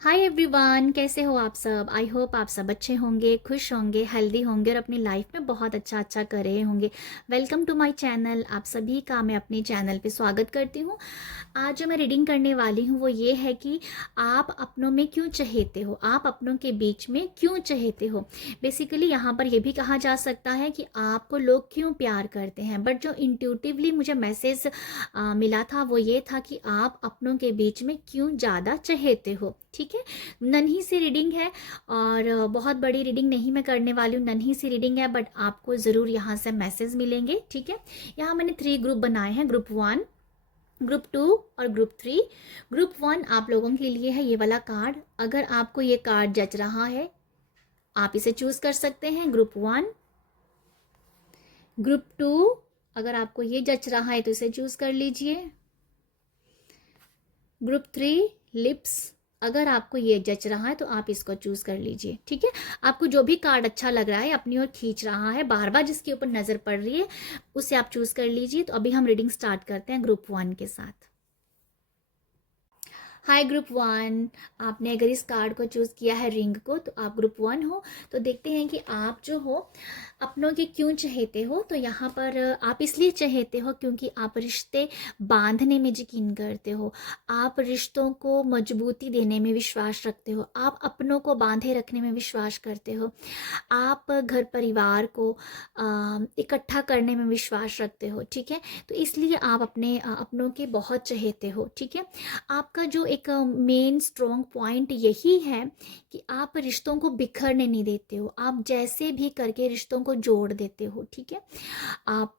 Hi everyone, कैसे हो आप सब। आई होप आप सब अच्छे होंगे, खुश होंगे, हेल्दी होंगे और अपनी लाइफ में बहुत अच्छा अच्छा कर रहे होंगे। Welcome to my channel. आप सभी का मैं अपने चैनल पे स्वागत करती हूँ। आज जो मैं रीडिंग करने वाली हूँ वो ये है कि आप अपनों में क्यों चहेते हो, आप अपनों के बीच में क्यों चहेते हो। बेसिकली यहाँ पर यह भी कहा जा सकता है कि आपको लोग क्यों प्यार करते हैं, बट जो इंट्यूटिवली मुझे मैसेज मिला था वो ये था कि आप अपनों के बीच में क्यों ज़्यादा चहेते हो। ठीक है, नन्ही सी रीडिंग है और बहुत बड़ी रीडिंग नहीं मैं करने वाली हूँ, नन्ही सी रीडिंग है, बट आपको ज़रूर यहाँ से मैसेज मिलेंगे। ठीक है, यहाँ मैंने 3 ग्रुप बनाए हैं, ग्रुप 1, ग्रुप 2 और ग्रुप 3। ग्रुप 1 आप लोगों के लिए है ये वाला कार्ड। अगर आपको ये कार्ड जच रहा है आप इसे चूज कर सकते हैं, ग्रुप 1। ग्रुप 2, अगर आपको ये जच रहा है तो इसे चूज कर लीजिए। ग्रुप 3, लिप्स, अगर आपको ये जच रहा है तो आप इसको चूज कर लीजिए। ठीक है, आपको जो भी कार्ड अच्छा लग रहा है, अपनी ओर खींच रहा है, बार बार जिसके ऊपर नजर पड़ रही है उसे आप चूज कर लीजिए। तो अभी हम रीडिंग स्टार्ट करते हैं ग्रुप 1 के साथ। हाय ग्रुप 1, आपने अगर इस कार्ड को चूज़ किया है रिंग को तो आप ग्रुप 1 हो। तो देखते हैं कि आप जो हो अपनों के क्यों चहेते हो। तो यहाँ पर आप इसलिए चहेते हो क्योंकि आप रिश्ते बांधने में यकीन करते हो, आप रिश्तों को मजबूती देने में विश्वास रखते हो, आप अपनों को बांधे रखने में विश्वास करते हो, आप घर परिवार को इकट्ठा करने में विश्वास रखते हो। ठीक है, तो इसलिए आप अपने अपनों के बहुत चहेते हो। ठीक है, आपका जो एक मेन स्ट्रॉन्ग पॉइंट यही है कि आप रिश्तों को बिखरने नहीं देते हो, आप जैसे भी करके रिश्तों को जोड़ देते हो। ठीक है, आप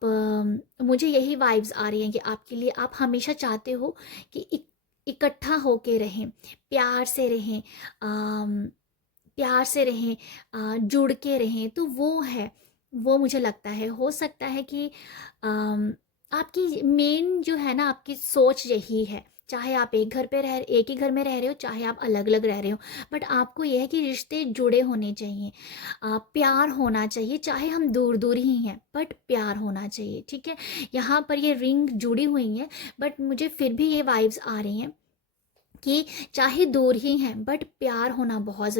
मुझे यही वाइब्स आ रही हैं कि आपके लिए आप हमेशा चाहते हो कि इकट्ठा होके रहें, प्यार से रहें, प्यार से रहें, जुड़ के रहें। तो वो है, वो मुझे लगता है हो सकता है कि आपकी मेन जो है ना आपकी सोच यही है। चाहे आप एक ही घर में रह रहे हो, चाहे आप अलग अलग रह रहे हो, बट आपको यह है कि रिश्ते जुड़े होने चाहिए, प्यार होना चाहिए, चाहे हम दूर दूर ही हैं बट प्यार होना चाहिए। ठीक है, यहाँ पर ये रिंग जुड़ी हुई है बट मुझे फिर भी ये वाइब्स आ रही हैं कि चाहे दूर ही हैं बट प्यार होना बहुत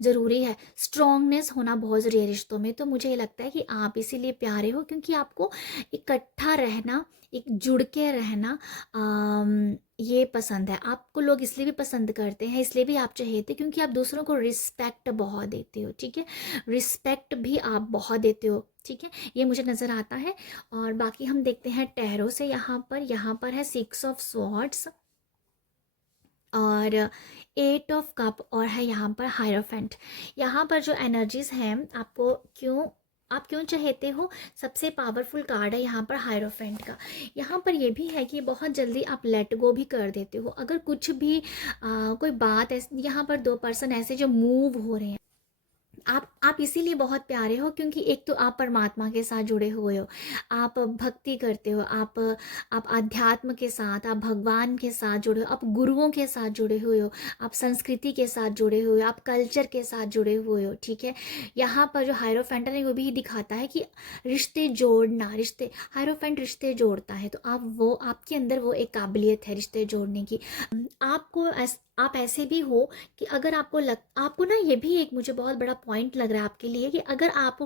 ज़रूरी है, स्ट्रॉन्गनेस होना बहुत ज़रूरी है रिश्तों में। तो मुझे ये लगता है कि आप इसीलिए प्यारे हो क्योंकि आपको इकट्ठा रहना, एक जुड़ के रहना ये पसंद है। आपको लोग इसलिए भी पसंद करते हैं, इसलिए भी आप चाहते क्योंकि आप दूसरों को रिस्पेक्ट बहुत देते हो। ठीक है, रिस्पेक्ट भी आप बहुत देते हो। ठीक है, ये मुझे नज़र आता है। और बाकी हम देखते हैं टैरो से। यहाँ पर है 6 ऑफ स्वॉर्ड्स और 8 ऑफ कप और है यहाँ पर हायरोफेंट। यहाँ पर जो एनर्जीज हैं आपको आप क्यों चाहते हो, सबसे पावरफुल कार्ड है यहाँ पर हायरोफेंट का। यहाँ पर ये भी है कि बहुत जल्दी आप लेट गो भी कर देते हो। अगर कुछ भी कोई बात ऐसी, यहाँ पर 2 पर्सन ऐसे जो मूव हो रहे हैं, आप इसीलिए बहुत प्यारे हो क्योंकि एक तो आप परमात्मा के साथ जुड़े हुए हो, आप भक्ति करते हो, आप अध्यात्म के साथ, आप भगवान के साथ जुड़े हो, आप गुरुओं के साथ जुड़े हुए हो, आप संस्कृति के साथ जुड़े हुए हो, आप कल्चर के साथ जुड़े हुए हो। ठीक है, यहाँ पर जो हायरोफेंट है वो भी दिखाता है कि रिश्ते जोड़ना, रिश्ते, हायरोफेंट रिश्ते जोड़ता है। तो आपके अंदर वो एक काबिलियत है रिश्ते जोड़ने की। आप ऐसे भी हो कि अगर आपको ना, ये भी एक मुझे बहुत बड़ा पॉइंट लग रहा है आपके लिए कि अगर आपको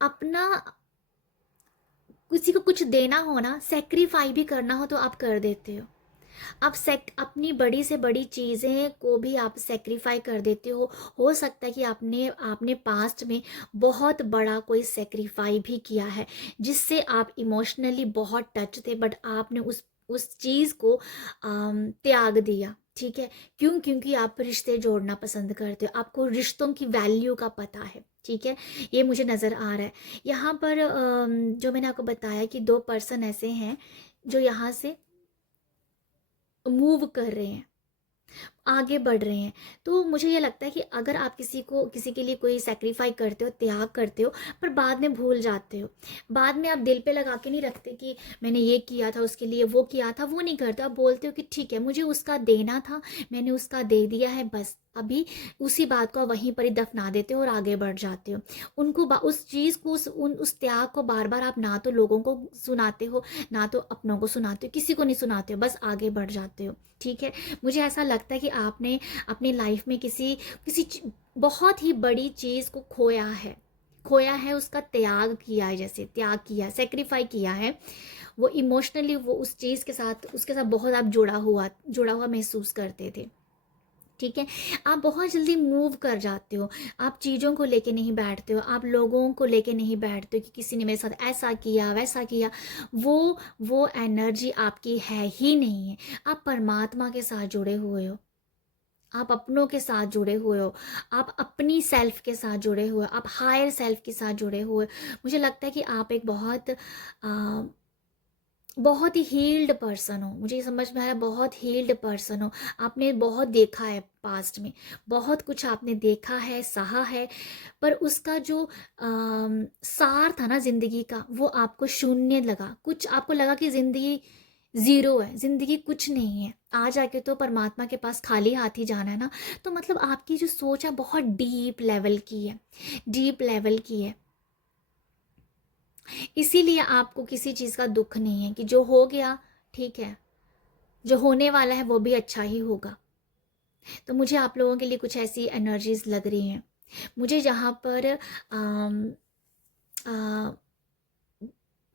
अपना किसी को कुछ देना हो ना, सेक्रीफाई भी करना हो तो आप कर देते हो। आप अपनी बड़ी से बड़ी चीज़ें को भी आप सेक्रीफाई कर देते हो सकता है कि आपने आपने पास्ट में बहुत बड़ा कोई सेक्रीफाई भी किया है जिससे आप इमोशनली बहुत टच थे, बट आपने उस चीज़ को त्याग दिया। ठीक है, क्योंकि आप रिश्ते जोड़ना पसंद करते हो, आपको रिश्तों की वैल्यू का पता है। ठीक है, ये मुझे नज़र आ रहा है। यहाँ पर जो मैंने आपको बताया कि 2 पर्सन ऐसे हैं जो यहाँ से मूव कर रहे हैं, आगे बढ़ रहे हैं। तो मुझे ये लगता है कि अगर आप किसी के लिए कोई सेक्रीफाई करते हो, त्याग करते हो, पर बाद में भूल जाते हो, बाद में आप दिल पे लगा के नहीं रखते कि मैंने ये किया था उसके लिए, वो किया था, वो नहीं करते। आप बोलते हो कि ठीक है मुझे उसका देना था, मैंने उसका दे दिया है, बस अभी उसी बात को वहीं पर ही दफना देते हो और आगे बढ़ जाते हो। उस चीज़ को, उस त्याग को बार बार आप ना तो लोगों को सुनाते हो, ना तो अपनों को सुनाते हो, किसी को नहीं सुनाते हो, बस आगे बढ़ जाते हो। ठीक है, मुझे ऐसा लगता है कि आपने अपनी लाइफ में किसी किसी बहुत ही बड़ी चीज़ को खोया है, उसका त्याग किया है, जैसे त्याग किया, सेक्रीफाई किया है। वो इमोशनली वो उस चीज़ के साथ, उसके साथ बहुत आप जुड़ा हुआ महसूस करते थे। ठीक है, आप बहुत जल्दी मूव कर जाते हो, आप चीज़ों को लेके नहीं बैठते हो, आप लोगों को लेके नहीं बैठते हो कि किसी ने मेरे साथ ऐसा किया वैसा किया। वो एनर्जी आपकी है ही नहीं है। आप परमात्मा के साथ जुड़े हुए हो, आप अपनों के साथ जुड़े हुए हो, आप अपनी सेल्फ के साथ जुड़े हुए हो, आप हायर सेल्फ के साथ जुड़े हुए हो। मुझे लगता है कि आप एक बहुत ही हील्ड पर्सन हो। मुझे ये समझ में आ रहा है, बहुत हील्ड पर्सन हो। आपने बहुत देखा है पास्ट में, बहुत कुछ आपने देखा है, सहा है, पर उसका जो सार था ना जिंदगी का, वो आपको शून्य लगा। कुछ आपको लगा कि जिंदगी ज़ीरो है, ज़िंदगी कुछ नहीं है। आ जाके तो परमात्मा के पास खाली हाथ ही जाना है ना। तो मतलब आपकी जो सोच है बहुत डीप लेवल की है, डीप लेवल की है। इसीलिए आपको किसी चीज़ का दुख नहीं है कि जो हो गया ठीक है, जो होने वाला है वो भी अच्छा ही होगा। तो मुझे आप लोगों के लिए कुछ ऐसी एनर्जीज लग रही हैं। मुझे यहाँ पर अम, अ,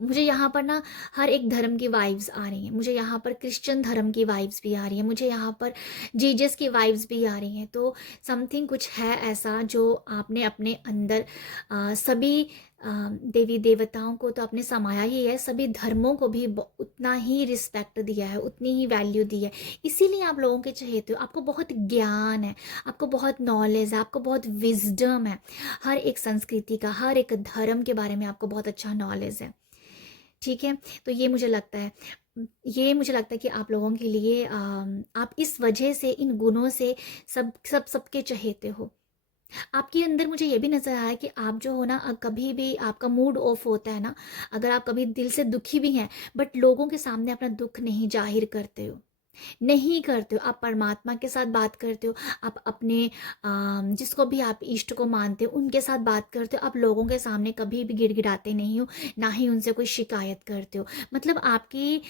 मुझे यहाँ पर ना हर एक धर्म की वाइब्स आ रही हैं। मुझे यहाँ पर क्रिश्चियन धर्म की वाइब्स भी आ रही हैं, मुझे यहाँ पर जीजस की वाइब्स भी आ रही हैं। तो समथिंग कुछ है ऐसा जो आपने अपने अंदर सभी देवी देवताओं को तो आपने समाया ही है, सभी धर्मों को भी उतना ही रिस्पेक्ट दिया है, उतनी ही वैल्यू दी है। इसीलिए आप लोगों के चहेते हो। आपको बहुत ज्ञान है, आपको बहुत नॉलेज है, आपको बहुत विजडम है। हर एक संस्कृति का, हर एक धर्म के बारे में आपको बहुत अच्छा नॉलेज है। ठीक है, तो ये मुझे लगता है कि आप लोगों के लिए आप इस वजह से, इन गुणों से सबके चहेते हो। आपके अंदर मुझे ये भी नज़र आया कि आप जो हो ना, कभी भी आपका मूड ऑफ होता है ना, अगर आप कभी दिल से दुखी भी हैं बट लोगों के सामने अपना दुख नहीं जाहिर करते हो, नहीं करते हो। आप परमात्मा के साथ बात करते हो, आप अपने जिसको भी आप इष्ट को मानते हो उनके साथ बात करते हो। आप लोगों के सामने कभी भी गिड़गिड़ाते नहीं हो, ना ही उनसे कोई शिकायत करते हो। मतलब आपके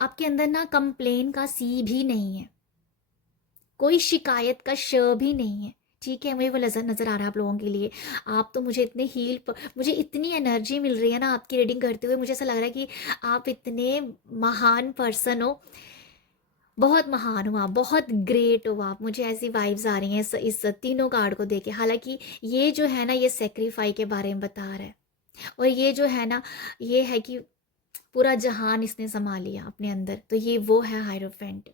आपके अंदर ना कंप्लेन का सी भी नहीं है, कोई शिकायत का श भी नहीं है। ठीक है, मुझे वो नजर नजर आ रहा है आप लोगों के लिए। आप तो मुझे इतने मुझे इतनी एनर्जी मिल रही है ना आपकी रीडिंग करते हुए। मुझे ऐसा लग रहा है कि आप इतने महान पर्सन हो, बहुत महान हो आप, बहुत ग्रेट हो आप। मुझे ऐसी वाइब्स आ रही हैं इस तीनों कार्ड को देके। हालांकि ये जो है ना, ये सेक्रीफाई के बारे में बता रहा है, और ये जो है ना, ये है कि पूरा जहान इसने संभाल लिया अपने अंदर। तो ये वो है हायरोफेंट।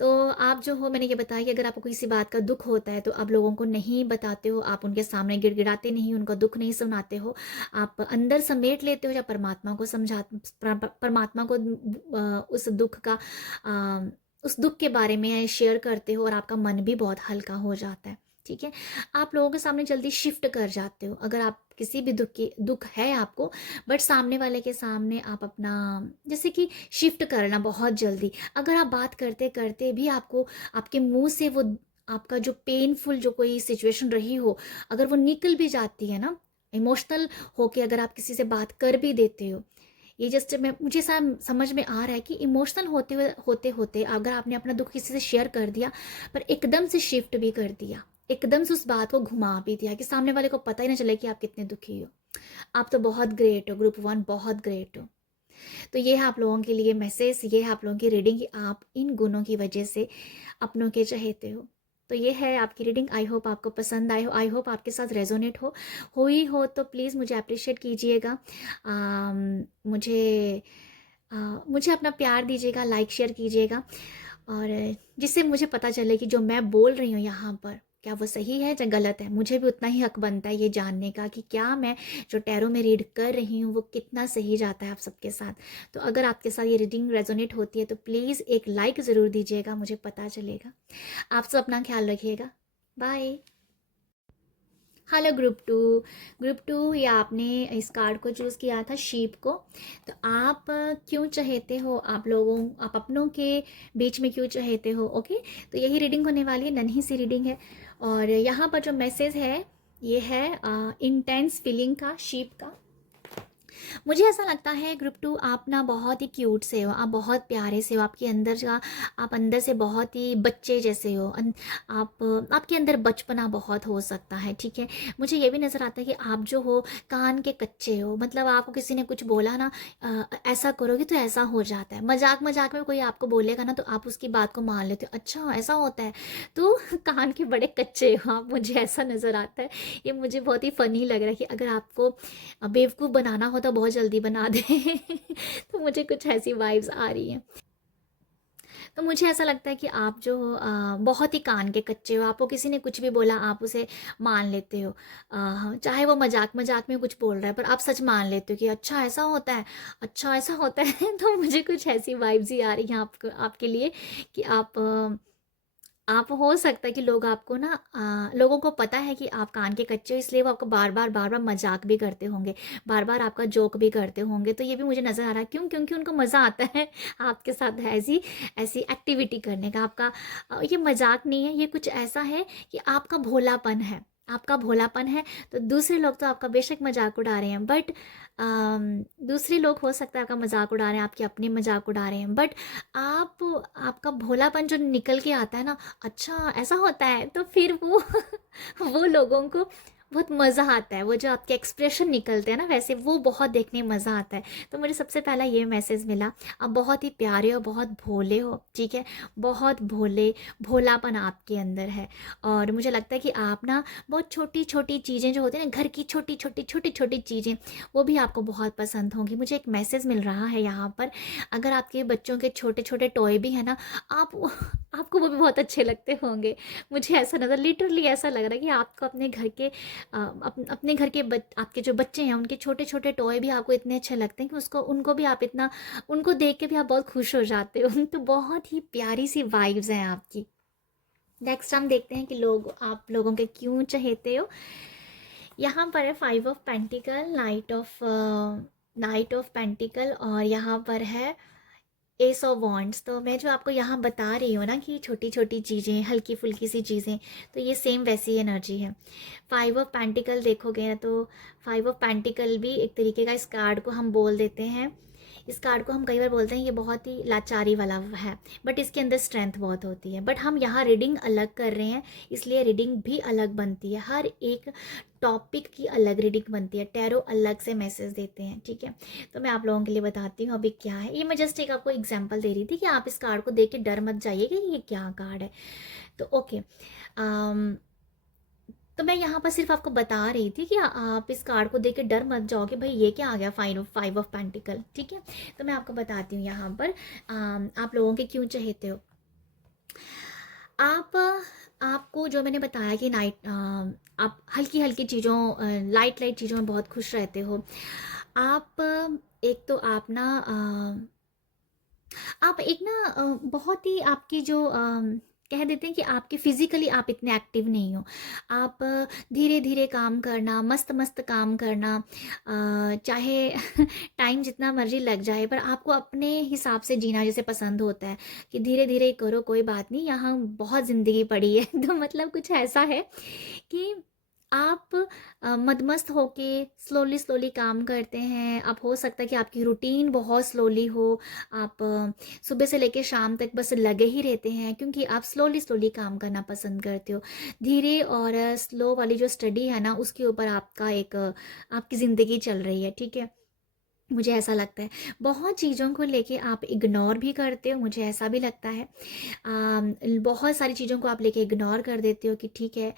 तो आप जो हो, मैंने ये बताया कि अगर आपको किसी बात का दुख होता है तो आप लोगों को नहीं बताते हो, आप उनके सामने गिड़गिड़ाते नहीं, उनका दुख नहीं सुनाते हो, आप अंदर समेट लेते हो या परमात्मा को परमात्मा को उस दुख के बारे में शेयर करते हो, और आपका मन भी बहुत हल्का हो जाता है। ठीक है, आप लोगों के सामने जल्दी शिफ्ट कर जाते हो। अगर आप किसी भी दुख है आपको, बट सामने वाले के सामने आप अपना जैसे कि शिफ्ट करना बहुत जल्दी। अगर आप बात करते करते भी आपको आपके मुंह से वो आपका जो पेनफुल जो कोई सिचुएशन रही हो, अगर वो निकल भी जाती है ना, इमोशनल होके अगर आप किसी से बात कर भी देते हो, ये जस्ट मुझे समझ में आ रहा है कि इमोशनल होते होते अगर आपने अपना दुख किसी से शेयर कर दिया, पर एकदम से शिफ्ट भी कर दिया, एकदम से उस बात को घुमा भी दिया कि सामने वाले को पता ही ना चले कि आप कितने दुखी हो, आप तो बहुत ग्रेट हो, ग्रुप 1 बहुत ग्रेट हो। तो ये है आप लोगों के लिए मैसेज, ये है आप लोगों की रीडिंग कि आप इन गुणों की वजह से अपनों के चहेते हो। तो ये है आपकी रीडिंग। आई होप आपको पसंद आए हो, आई होप आपके साथ रेजोनेट हुई हो तो प्लीज़ मुझे अप्रिशिएट कीजिएगा, मुझे मुझे अपना प्यार दीजिएगा, लाइक शेयर कीजिएगा, और जिससे मुझे पता चले कि जो मैं बोल रही हूँ यहाँ पर क्या वो सही है या गलत है। मुझे भी उतना ही हक बनता है ये जानने का कि क्या मैं जो टैरो में रीड कर रही हूँ वो कितना सही जाता है आप सबके साथ। तो अगर आपके साथ ये रीडिंग रेजोनेट होती है तो प्लीज़ एक लाइक ज़रूर दीजिएगा, मुझे पता चलेगा। आप सब अपना ख्याल रखिएगा, बाय। हेलो ग्रुप टू, या आपने इस कार्ड को चूज़ किया था शीप को। तो आप क्यों चाहते हो, आप अपनों के बीच में क्यों चाहते हो? ओके, तो यही रीडिंग होने वाली है, नन्ही सी रीडिंग है। और यहाँ पर जो मैसेज है ये है इंटेंस फीलिंग का, शीप का। मुझे ऐसा लगता है ग्रुप 2 आप ना बहुत ही क्यूट से हो, आप बहुत प्यारे से हो, आपके अंदर का आप अंदर से बहुत ही बच्चे जैसे हो, आप आपके अंदर बचपना बहुत हो सकता है, ठीक है। मुझे ये भी नज़र आता है कि आप जो हो कान के कच्चे हो, मतलब आपको किसी ने कुछ बोला ना, ऐसा करोगे तो ऐसा हो जाता है, मजाक मजाक में कोई आपको बोलेगा ना तो आप उसकी बात को मान लेते हो, अच्छा ऐसा होता है, तो कान के बड़े कच्चे हो आप, मुझे ऐसा नज़र आता है। ये मुझे बहुत ही फ़नी लग रहा है कि अगर आपको बेवकूफ़ बनाना हो तो बहुत जल्दी बना दे। तो मुझे कुछ ऐसी वाइब्स आ रही हैं। तो मुझे ऐसा लगता है कि आप जो हो बहुत ही कान के कच्चे हो, आपको किसी ने कुछ भी बोला आप उसे मान लेते हो। चाहे वो मजाक मजाक में कुछ बोल रहा है पर आप सच मान लेते हो कि अच्छा ऐसा होता है, अच्छा ऐसा होता है। तो मुझे कुछ ऐसी वाइब्स ही आ रही हैं आपको, आपके लिए कि आप हो सकता है कि लोग आपको ना लोगों को पता है कि आप कान के कच्चे हो, इसलिए वो आपको बार बार मजाक भी करते होंगे, बार बार आपका जोक भी करते होंगे। तो ये भी मुझे नज़र आ रहा है, क्यों? क्योंकि उनको मज़ा आता है आपके साथ ऐसी ऐसी एक्टिविटी करने का। आपका ये मजाक नहीं है, ये कुछ ऐसा है कि आपका भोलापन है, आपका भोलापन है। तो दूसरे लोग तो आपका बेशक मजाक उड़ा रहे हैं, बट दूसरे लोग हो सकता है आपका मजाक उड़ा रहे हैं, आपके अपने मजाक उड़ा रहे हैं, बट आप आपका भोलापन जो निकल के आता है ना, अच्छा ऐसा होता है, तो फिर वो वो लोगों को बहुत मज़ा आता है, वो जो आपके एक्सप्रेशन निकलते हैं ना वैसे, वो बहुत देखने में मज़ा आता है। तो मुझे सबसे पहला ये मैसेज मिला, आप बहुत ही प्यारे हो, बहुत भोले हो, ठीक है, बहुत भोले, भोलापन आपके अंदर है। और मुझे लगता है कि आप ना बहुत छोटी छोटी चीज़ें जो होती हैं ना, घर की छोटी छोटी छोटी छोटी चीज़ें, वो भी आपको बहुत पसंद होंगी। मुझे एक मैसेज मिल रहा है यहाँ पर, अगर आपके बच्चों के छोटे छोटे टॉय भी हैं ना, आप आपको वो भी बहुत अच्छे लगते होंगे। मुझे ऐसा नज़र लिटरली ऐसा लग रहा है कि आपको अपने घर के अपने घर के आपके जो बच्चे हैं उनके छोटे छोटे टॉय भी आपको इतने अच्छे लगते हैं कि उसको उनको भी आप इतना, उनको देख के भी आप बहुत खुश हो जाते हो। तो बहुत ही प्यारी सी वाइब्स हैं आपकी। नेक्स्ट हम देखते हैं कि लोग आप लोगों के क्यों चहेते हो। यहाँ पर है 5 of pentacle, night of pentacle, और यहाँ पर है एस ऑफ वॉन्ड्स। तो मैं जो आपको यहाँ बता रही हूँ ना कि छोटी छोटी चीज़ें, हल्की फुल्की सी चीज़ें, तो ये सेम वैसी एनर्जी है। 5 ऑफ पेंटिकल देखोगे ना तो 5 ऑफ पेंटिकल भी एक तरीके का, इस कार्ड को हम बोल देते हैं, इस कार्ड को हम कई बार बोलते हैं ये बहुत ही लाचारी वाला है, बट इसके अंदर स्ट्रेंथ बहुत होती है। बट हम यहाँ रीडिंग अलग कर रहे हैं, इसलिए रीडिंग भी अलग बनती है, हर एक टॉपिक की अलग रीडिंग बनती है, टैरो अलग से मैसेज देते हैं, ठीक है। तो मैं आप लोगों के लिए बताती हूँ अभी क्या है ये। मैं जस्ट एक आपको एग्जांपल दे रही थी कि आप इस कार्ड को देख के डर मत जाइएगा कि ये क्या कार्ड है। तो ओके, तो मैं यहाँ पर सिर्फ आपको बता रही थी कि आप इस कार्ड को देख के डर मत जाओ कि भाई ये क्या आ गया, 5 ऑफ पेंटिकल, ठीक है। तो मैं आपको बताती हूँ यहाँ पर आप लोगों के क्यों चहेते हो। आप आपको जो मैंने बताया कि आप हल्की हल्की चीज़ों, लाइट लाइट चीज़ों में बहुत खुश रहते हो। आप एक तो आप ना आप एक ना बहुत ही आपकी जो कह देते हैं कि आपके फिजिकली आप इतने एक्टिव नहीं हो। आप धीरे धीरे काम करना, मस्त मस्त काम करना, चाहे टाइम जितना मर्जी लग जाए, पर आपको अपने हिसाब से जीना जैसे पसंद होता है कि धीरे धीरे करो, कोई बात नहीं, यहाँ बहुत ज़िंदगी पड़ी है। तो मतलब कुछ ऐसा है कि आप मदमस्त होके स्लोली स्लोली काम करते हैं। आप, हो सकता है कि आपकी रूटीन बहुत स्लोली हो, आप सुबह से लेकर शाम तक बस लगे ही रहते हैं क्योंकि आप स्लोली स्लोली काम करना पसंद करते हो। धीरे और स्लो वाली जो स्टडी है ना, उसके ऊपर आपका एक आपकी ज़िंदगी चल रही है, ठीक है। मुझे ऐसा लगता है बहुत चीज़ों को लेके आप इग्नोर भी करते हो, मुझे ऐसा भी लगता है। बहुत सारी चीज़ों को आप लेके इग्नोर कर देते हो कि ठीक है,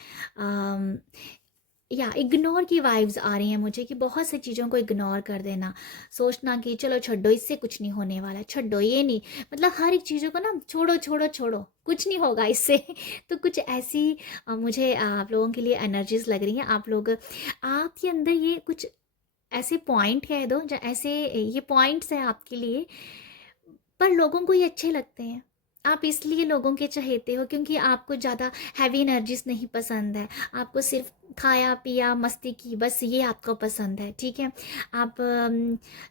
या इग्नोर की वाइब्स आ रही हैं मुझे कि बहुत सी चीज़ों को इग्नोर कर देना, सोचना कि चलो छोड़ो, इससे कुछ नहीं होने वाला, छोड़ो ये नहीं, मतलब हर एक चीज़ों को ना छोड़ो छोड़ो छोड़ो, कुछ नहीं होगा इससे। तो कुछ ऐसी मुझे आप लोगों के लिए एनर्जीज लग रही हैं। आप लोग, आपके अंदर ये कुछ ऐसे पॉइंट कह दो, जो ऐसे ये पॉइंट्स हैं आपके लिए, पर लोगों को ये अच्छे लगते हैं। आप इसलिए लोगों के चहेते हो क्योंकि आपको ज़्यादा हैवी एनर्जीज नहीं पसंद है, आपको सिर्फ खाया पिया मस्ती की, बस ये आपको पसंद है, ठीक है। आप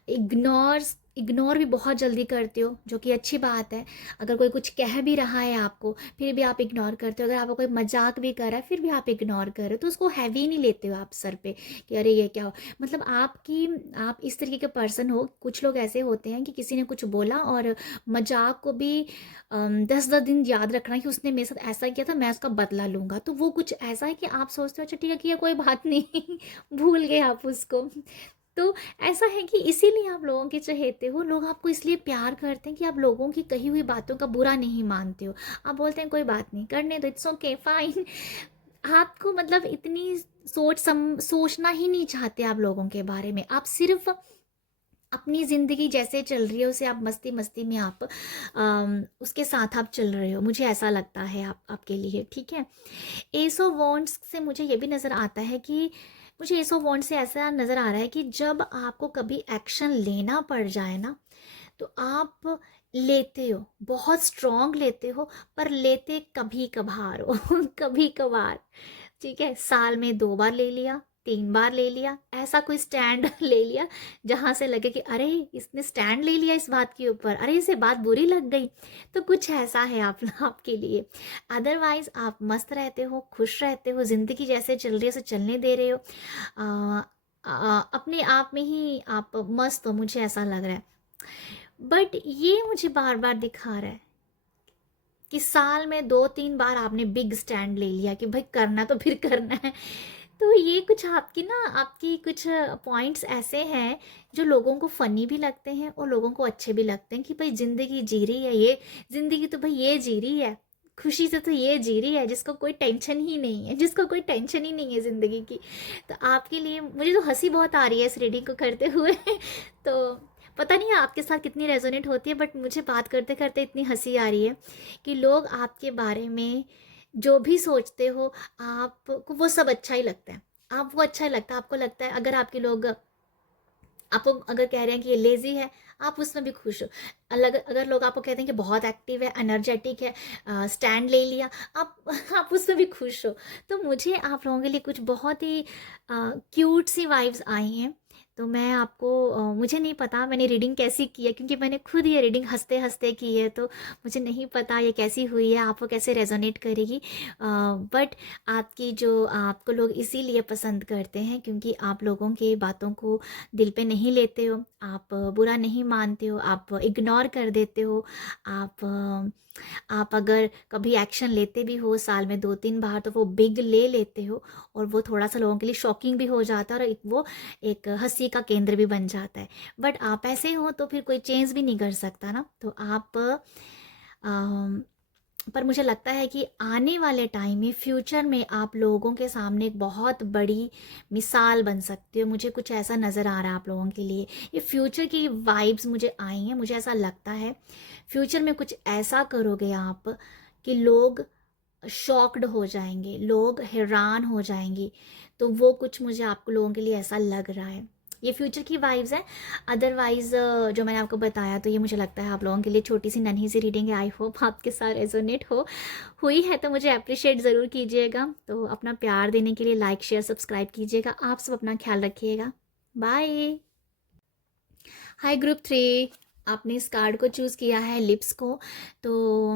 इग्नोर इग्नोर भी बहुत जल्दी करते हो, जो कि अच्छी बात है। अगर कोई कुछ कह भी रहा है आपको, फिर भी आप इग्नोर करते हो। अगर आपको कोई मजाक भी कर रहा है, फिर भी आप इग्नोर कर रहे हो, तो उसको हैवी नहीं लेते हो आप सर पे कि अरे ये क्या हो। मतलब आप इस तरीके के पर्सन हो। कुछ लोग ऐसे होते हैं कि किसी ने कुछ बोला और मजाक को भी 10-10 दिन याद रखना कि उसने मेरे साथ ऐसा किया था, मैं उसका बदला लूँगा। तो वो कुछ ऐसा है कि आप सोचते हो अच्छा ठीक है किया, कोई बात नहीं भूल गए आप उसको। तो ऐसा है कि इसीलिए आप लोगों के चहेते हो। लोग आपको इसलिए प्यार करते हैं कि आप लोगों की कही हुई बातों का बुरा नहीं मानते हो। आप बोलते हैं कोई बात नहीं, करने दो, इट्स ओके फाइन। आपको मतलब इतनी सोचना ही नहीं चाहते आप लोगों के बारे में। आप सिर्फ अपनी ज़िंदगी जैसे चल रही है उसे आप मस्ती मस्ती में आप उसके साथ आप चल रहे हो। मुझे ऐसा लगता है आपके लिए, ठीक है। एस ऑफ वॉन्ड्स से मुझे ये भी नज़र आता है कि मुझे एस ऑफ वॉन्ड से ऐसा नज़र आ रहा है कि जब आपको कभी एक्शन लेना पड़ जाए ना, तो आप लेते हो, बहुत स्ट्रॉन्ग लेते हो, पर लेते कभी कभार हो कभी कभार, ठीक है। साल में 2 बार ले लिया, 3 बार ले लिया, ऐसा कोई स्टैंड ले लिया जहाँ से लगे कि अरे इसने स्टैंड ले लिया इस बात के ऊपर, अरे इसे बात बुरी लग गई। तो कुछ ऐसा है आप आपके लिए। अदरवाइज आप मस्त रहते हो, खुश रहते हो, ज़िंदगी जैसे चल रही है उसे चलने दे रहे हो। अपने आप में ही आप मस्त हो, मुझे ऐसा लग रहा है। बट ये मुझे बार बार दिखा रहा है कि साल में 2-3 बार आपने बिग स्टैंड ले लिया कि भाई करना तो फिर करना है। तो ये कुछ आपकी कुछ पॉइंट्स ऐसे हैं जो लोगों को फ़नी भी लगते हैं और लोगों को अच्छे भी लगते हैं कि भाई ज़िंदगी जी रही है ये, ज़िंदगी तो भाई ये जी रही है, खुशी से तो ये जी रही है जिसको कोई टेंशन ही नहीं है, जिसको कोई टेंशन ही नहीं है ज़िंदगी की। तो आपके लिए मुझे तो हंसी बहुत आ रही है इस रीडिंग को करते हुए तो पता नहीं आपके साथ कितनी रेजोनेट होती है, बट मुझे बात करते करते इतनी हंसी आ रही है कि लोग आपके बारे में जो भी सोचते हो आपको वो सब अच्छा ही लगता है। आप वो अच्छा ही लगता है, आपको लगता है अगर आपके लोग आपको अगर कह रहे हैं कि ये लेज़ी है, आप उसमें भी खुश हो। अलग अगर लोग आपको कहते हैं कि बहुत एक्टिव है, एनर्जेटिक है, स्टैंड ले लिया, आप आप उसमें भी खुश हो। तो मुझे आप लोगों के लिए कुछ बहुत ही क्यूट सी वाइब्स आई हैं। तो मैं आपको मुझे नहीं पता मैंने रीडिंग कैसी की है, क्योंकि मैंने खुद ये रीडिंग हँसते हँसते की है, तो मुझे नहीं पता ये कैसी हुई है, आपको कैसे रेजोनेट करेगी। बट आपको लोग इसीलिए पसंद करते हैं क्योंकि आप लोगों के बातों को दिल पे नहीं लेते हो, आप बुरा नहीं मानते हो, आप इग्नोर कर देते हो। आप अगर कभी एक्शन लेते भी हो साल में 2-3 बार, तो वो बिग ले लेते हो और वो थोड़ा सा लोगों के लिए शॉकिंग भी हो जाता है और वो एक हंसी का केंद्र भी बन जाता है। बट आप ऐसे हो तो फिर कोई चेंज भी नहीं कर सकता ना। तो आप पर मुझे लगता है कि आने वाले टाइम में फ्यूचर में आप लोगों के सामने एक बहुत बड़ी मिसाल बन सकती हो। मुझे कुछ ऐसा नज़र आ रहा है आप लोगों के लिए। ये फ्यूचर की वाइब्स मुझे आई हैं, मुझे ऐसा लगता है फ्यूचर में कुछ ऐसा करोगे आप कि लोग शॉक्ड हो जाएंगे, लोग हैरान हो जाएंगे। तो वो कुछ मुझे आप लोगों के लिए ऐसा लग रहा है, ये फ्यूचर की वाइब्स हैं। अदरवाइज जो मैंने आपको बताया, तो ये मुझे लगता है आप लोगों के लिए छोटी सी नन्ही सी रीडिंग है। आई होप आपके साथ रेजोनेट हुई है तो मुझे अप्रिशिएट ज़रूर कीजिएगा। तो अपना प्यार देने के लिए लाइक शेयर सब्सक्राइब कीजिएगा। आप सब अपना ख्याल रखिएगा। बाय। हाय ग्रुप 3, आपने इस कार्ड को चूज़ किया है लिप्स को। तो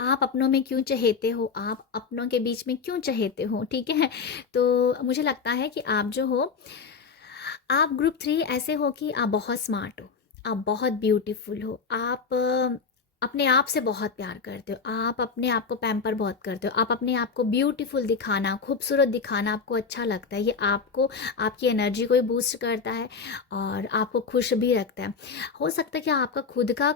आप अपनों में क्यों चहेते हो, आप अपनों के बीच में क्यों चहेते हो, ठीक है। तो मुझे लगता है कि आप जो हो, आप ग्रुप 3 ऐसे हो कि आप बहुत स्मार्ट हो, आप बहुत ब्यूटीफुल हो, आप अपने आप से बहुत प्यार करते हो, आप अपने आप को पैम्पर बहुत करते हो, आप अपने आप को ब्यूटीफुल दिखाना, खूबसूरत दिखाना आपको अच्छा लगता है। ये आपको आपकी एनर्जी को भी बूस्ट करता है और आपको खुश भी रखता है। हो सकता है कि आपका खुद का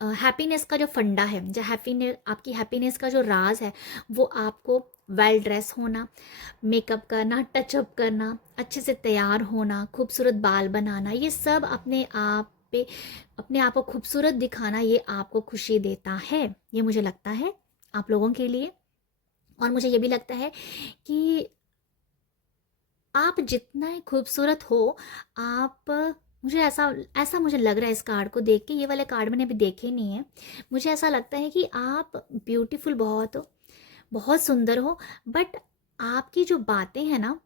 हैप्पीनेस का जो फंडा है, जो हैप्पीनेस आपकी हैप्पीनेस का जो राज है, वो आपको वेल ड्रेस होना, मेकअप करना, टचअप करना, अच्छे से तैयार होना, खूबसूरत बाल बनाना, ये सब अपने आप पे अपने आप को खूबसूरत दिखाना, ये आपको खुशी देता है। ये मुझे लगता है आप लोगों के लिए। और मुझे ये भी लगता है कि आप जितना खूबसूरत हो, आप मुझे ऐसा ऐसा मुझे लग रहा है इस कार्ड को देख के। ये वाले कार्ड मैंने अभी देखे नहीं है। मुझे ऐसा लगता है कि आप ब्यूटीफुल बहुत हो, बहुत सुंदर हो, बट आपकी जो बातें हैं ना,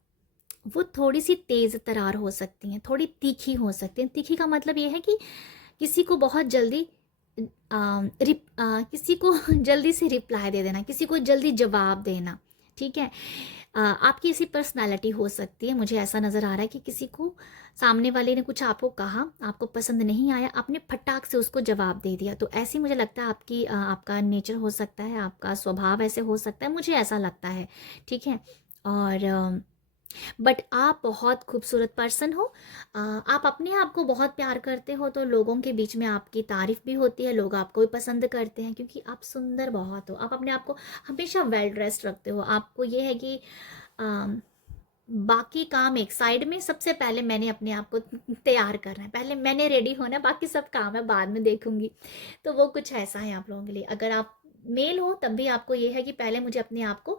वो थोड़ी सी तेज़ तरार हो सकती हैं, थोड़ी तीखी हो सकती हैं। तीखी का मतलब ये है कि किसी को बहुत जल्दी किसी को जल्दी से रिप्लाई दे देना, किसी को जल्दी जवाब देना, ठीक है। आपकी ऐसी पर्सनालिटी हो सकती है, मुझे ऐसा नज़र आ रहा है कि किसी को सामने वाले ने कुछ आपको कहा, आपको पसंद नहीं आया, आपने फटाक से उसको जवाब दे दिया। तो ऐसी मुझे लगता है आपका नेचर हो सकता है, आपका स्वभाव ऐसे हो सकता है, मुझे ऐसा लगता है, ठीक है। और बट आप बहुत खूबसूरत पर्सन हो। आप अपने आप को बहुत प्यार करते हो, तो लोगों के बीच में आपकी तारीफ भी होती है, लोग आपको भी पसंद करते हैं क्योंकि आप सुंदर बहुत हो। आप अपने आप को हमेशा वेल ड्रेस्ड रखते हो। आपको ये है कि अम, बाकी काम एक साइड में, सबसे पहले मैंने अपने आप को तैयार करना है, पहले मैंने रेडी होना है, बाकी सब काम है बाद में देखूंगी। तो वो कुछ ऐसा है आप लोगों के लिए। अगर आप मेल हो तब भी आपको ये है कि पहले मुझे अपने आप को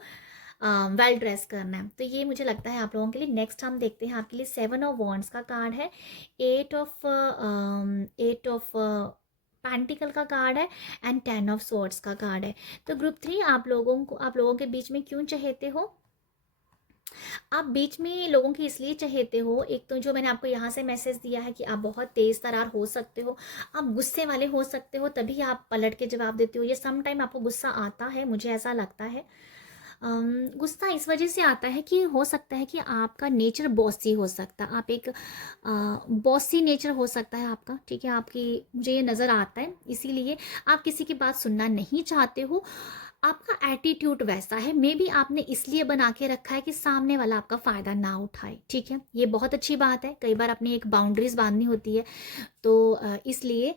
वेल ड्रेस करना है। तो ये मुझे लगता है आप लोगों के लिए। नेक्स्ट हम देखते हैं आपके लिए 7 ऑफ वॉन्ड्स का कार्ड है, 8 ऑफ पेंटिकल का कार्ड है एंड 10 ऑफ स्वॉर्ड्स का कार्ड है। तो ग्रुप 3 आप लोगों के बीच में क्यों चहेते हो? आप बीच में लोगों की इसलिए चहेते हो, एक तो जो मैंने आपको यहाँ से मैसेज दिया है कि आप बहुत तेज तरार हो सकते हो, आप गुस्से वाले हो सकते हो, तभी आप पलट के जवाब देते हो। ये सम टाइम आपको गुस्सा आता है, मुझे ऐसा लगता है। गुस्सा इस वजह से आता है कि हो सकता है कि आपका नेचर बॉसी हो सकता है, आप एक बॉसी नेचर हो सकता है आपका, ठीक है। आपकी मुझे ये नज़र आता है, इसीलिए आप किसी की बात सुनना नहीं चाहते हो। आपका एटीट्यूड वैसा है, मे बी आपने इसलिए बना के रखा है कि सामने वाला आपका फ़ायदा ना उठाए, ठीक है। ये बहुत अच्छी बात है। कई बार अपनी एक बाउंड्रीज बांधनी होती है, तो इसलिए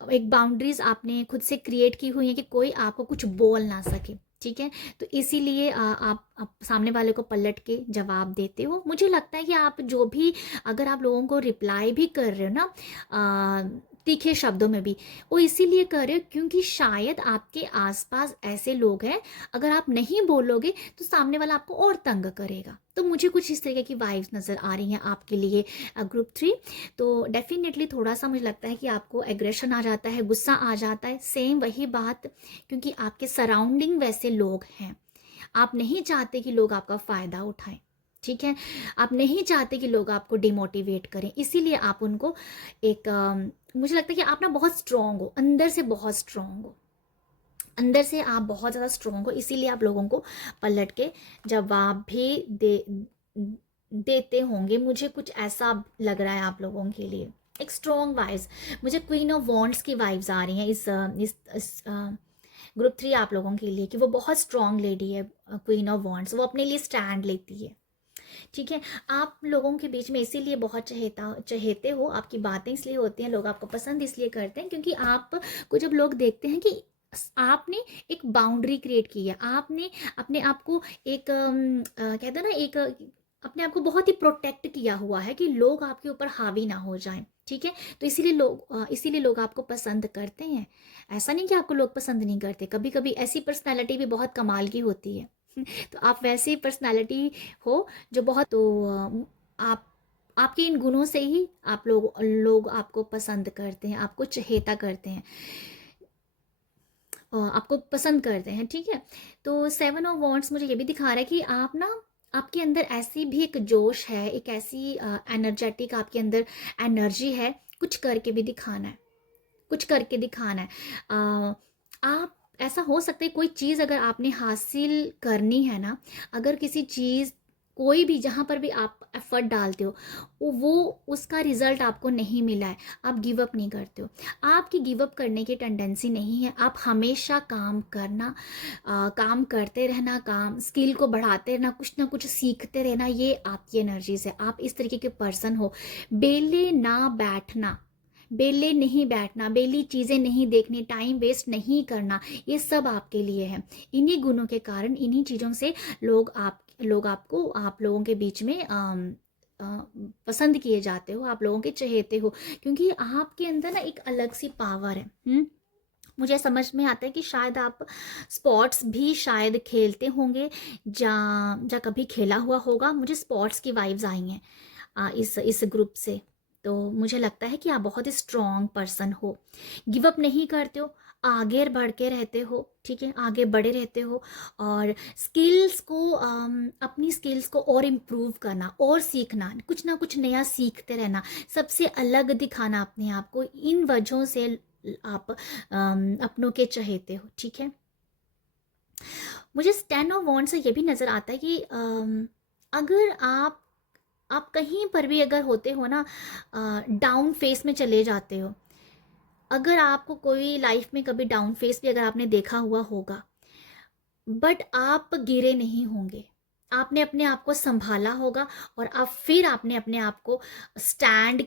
एक बाउंड्रीज आपने खुद से क्रिएट की हुई है कि कोई आपको कुछ बोल ना सके, ठीक है। तो इसीलिए आप सामने वाले को पलट के जवाब देते हो। मुझे लगता है कि आप जो भी, अगर आप लोगों को रिप्लाई भी कर रहे हो ना तीखे शब्दों में भी, वो इसीलिए कर रहे हो क्योंकि शायद आपके आसपास ऐसे लोग हैं, अगर आप नहीं बोलोगे तो सामने वाला आपको और तंग करेगा। तो मुझे कुछ इस तरीके की वाइब्स नज़र आ रही हैं आपके लिए ग्रुप 3। तो डेफिनेटली थोड़ा सा मुझे लगता है कि आपको एग्रेशन आ जाता है, गुस्सा आ जाता है, सेम वही बात, क्योंकि आपके सराउंडिंग वैसे लोग हैं। आप नहीं चाहते कि लोग आपका फ़ायदा उठाएं, ठीक है। आप नहीं चाहते कि लोग आपको डिमोटिवेट करें, इसीलिए आप उनको एक मुझे लगता है कि आप ना बहुत स्ट्रांग हो, अंदर से बहुत स्ट्रांग हो, अंदर से आप बहुत ज़्यादा स्ट्रांग हो, इसीलिए आप लोगों को पलट के जवाब भी देते होंगे। मुझे कुछ ऐसा लग रहा है आप लोगों के लिए, एक स्ट्रॉन्ग वाइब्स। मुझे क्वीन ऑफ वॉन्ड्स की वाइब्स आ रही हैं इस ग्रुप 3 आप लोगों के लिए, कि वो बहुत स्ट्रॉन्ग लेडी है, क्वीन ऑफ वॉन्ड्स, वो अपने लिए स्टैंड लेती है, ठीक है। आप लोगों के बीच में इसीलिए बहुत चहेते हो, आपकी बातें इसलिए होती हैं, लोग आपको पसंद इसलिए करते हैं क्योंकि आपको जब लोग देखते हैं कि आपने एक बाउंड्री क्रिएट की है, आपने अपने आप को एक कहते हैं ना, एक अपने आप को बहुत ही प्रोटेक्ट किया हुआ है कि लोग आपके ऊपर हावी ना हो जाएं, ठीक है। तो इसीलिए लोग आपको पसंद करते हैं। ऐसा नहीं कि आपको लोग पसंद नहीं करते, कभी कभी ऐसी पर्सनालिटी भी बहुत कमाल की होती है। तो आप वैसी पर्सनालिटी हो जो बहुत, तो आप आपके इन गुणों से ही लोग आपको पसंद करते हैं, आपको चहेता करते हैं, आपको पसंद करते हैं, ठीक है। तो 7 ऑफ वॉन्ड्स मुझे ये भी दिखा रहा है कि आप ना, आपके अंदर ऐसी भी एक जोश है, एक ऐसी एनर्जेटिक आपके अंदर एनर्जी है, कुछ करके भी दिखाना है, कुछ करके दिखाना है। आप, ऐसा हो सकता है कोई चीज़ अगर आपने हासिल करनी है ना, अगर किसी चीज़, कोई भी, जहाँ पर भी आप एफर्ट डालते हो, वो उसका रिजल्ट आपको नहीं मिला है, आप गिव अप नहीं करते हो। आपकी गिव अप करने की टेंडेंसी नहीं है, आप हमेशा काम करना, काम करते रहना, काम स्किल को बढ़ाते रहना, कुछ ना कुछ सीखते रहना, ये आपकी एनर्जीज है। आप इस तरीके के पर्सन हो। बेले ना बैठना, बेले नहीं बैठना, बेली चीज़ें नहीं देखनी, टाइम वेस्ट नहीं करना, ये सब आपके लिए है। इन्हीं गुणों के कारण, इन्हीं चीज़ों से आप लोगों के बीच में पसंद किए जाते हो, आप लोगों के चहेते हो, क्योंकि आपके अंदर ना एक अलग सी पावर है। मुझे समझ में आता है कि शायद आप स्पोर्ट्स भी शायद खेलते होंगे, जा कभी खेला हुआ होगा। मुझे स्पोर्ट्स की वाइब्स आई हैं इस ग्रुप से। तो मुझे लगता है कि आप बहुत ही स्ट्रॉन्ग पर्सन हो, गिव अप नहीं करते हो, आगे बढ़ के रहते हो, ठीक है, आगे बढ़े रहते हो। और स्किल्स को अपनी स्किल्स को और इम्प्रूव करना और सीखना, कुछ ना कुछ नया सीखते रहना, सबसे अलग दिखाना अपने आप को, इन वजहों से आप अपनों के चहेते हो, ठीक है। मुझे 10 ऑफ वॉन्ड्स से ये भी नज़र आता है कि अगर आप कहीं पर भी अगर होते हो ना, डाउन फेस में चले जाते हो, अगर आपको कोई लाइफ में कभी डाउन फेस भी अगर आपने देखा हुआ होगा, बट आप गिरे नहीं होंगे, आपने अपने आप को संभाला होगा, और आप फिर आपने अपने आप को स्टैंड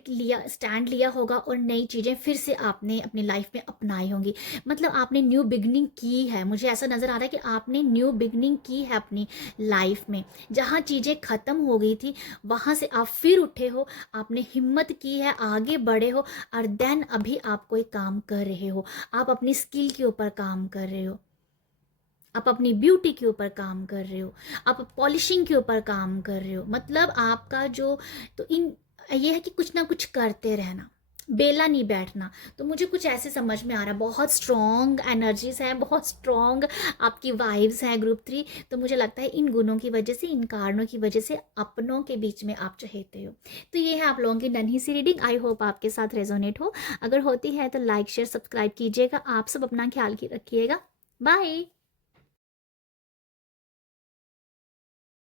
लिया होगा, और नई चीज़ें फिर से आपने अपनी लाइफ में अपनाई होंगी। मतलब आपने न्यू बिगनिंग की है, मुझे ऐसा नज़र आ रहा है कि आपने न्यू बिगनिंग की है अपनी लाइफ में। जहाँ चीज़ें ख़त्म हो गई थी वहाँ से आप फिर उठे हो, आपने हिम्मत की है, आगे बढ़े हो, और देन अभी आप कोई काम कर रहे हो, आप अपनी स्किल के ऊपर काम कर रहे हो, आप अपनी ब्यूटी के ऊपर काम कर रहे हो, आप पॉलिशिंग के ऊपर काम कर रहे हो। मतलब आपका जो, तो इन ये है कि कुछ ना कुछ करते रहना, बेला नहीं बैठना। तो मुझे कुछ ऐसे समझ में आ रहा है, बहुत स्ट्रॉन्ग एनर्जीज हैं, बहुत स्ट्रॉन्ग आपकी वाइब्स हैं ग्रुप 3। तो मुझे लगता है इन गुणों की वजह से, इन कारणों की वजह से अपनों के बीच में आप चहेते हो। तो ये है आप लोगों की नन्ही सी रीडिंग, आई होप आपके साथ रेजोनेट हो। अगर होती है तो लाइक शेयर सब्सक्राइब कीजिएगा। आप सब अपना ख्याल रखिएगा। बाय।